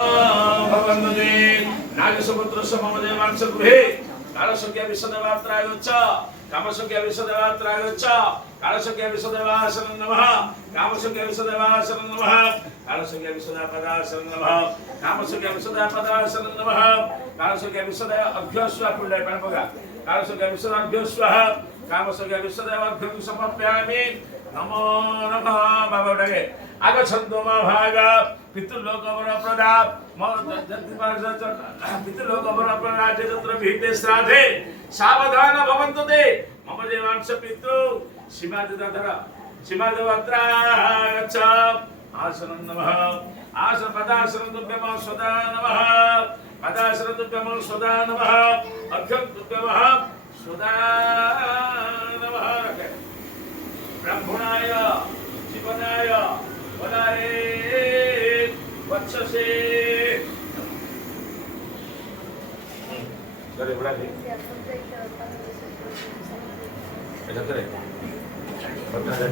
भवन्दे नागसमुद्रस्य मम देवांश गृहे कालसंख्या विशदेवात्राय च कामसंख्या विशदेवात्राय च कालसंख्या विशदेवासनं नमः कामसंख्या विशदेवासनं नमः कालसंख्या विशदापदासनं नमः कामसंख्या विशदापदासनं नमः कालसंख्या विशद अभ्यस्व पुण्य पणपगा कालसंख्या विशद अभ्यस्व कामसंख्या विशदेवाभ्यं समर्पयामि नमो नमः बाबाडगे आगच्छन्तु मा भागा पितृलोकवर प्रदाप पितृलोकवर प्रदाते तत्र भीते श्राद्धे सावधान भवन्तु ते मम देवांश पितृ सीमादेवत्रा गच्छ आसनं नमः आसन पदासनं तुभ्यं सदा नमः पदासनं तुभ्यं सदा नमः अभ्यं तुभ्यं सदा नमः ब्रह्मणाय जीवनाय वदारे वत्ससे करे बड़ा दे ऐसा करे बता दे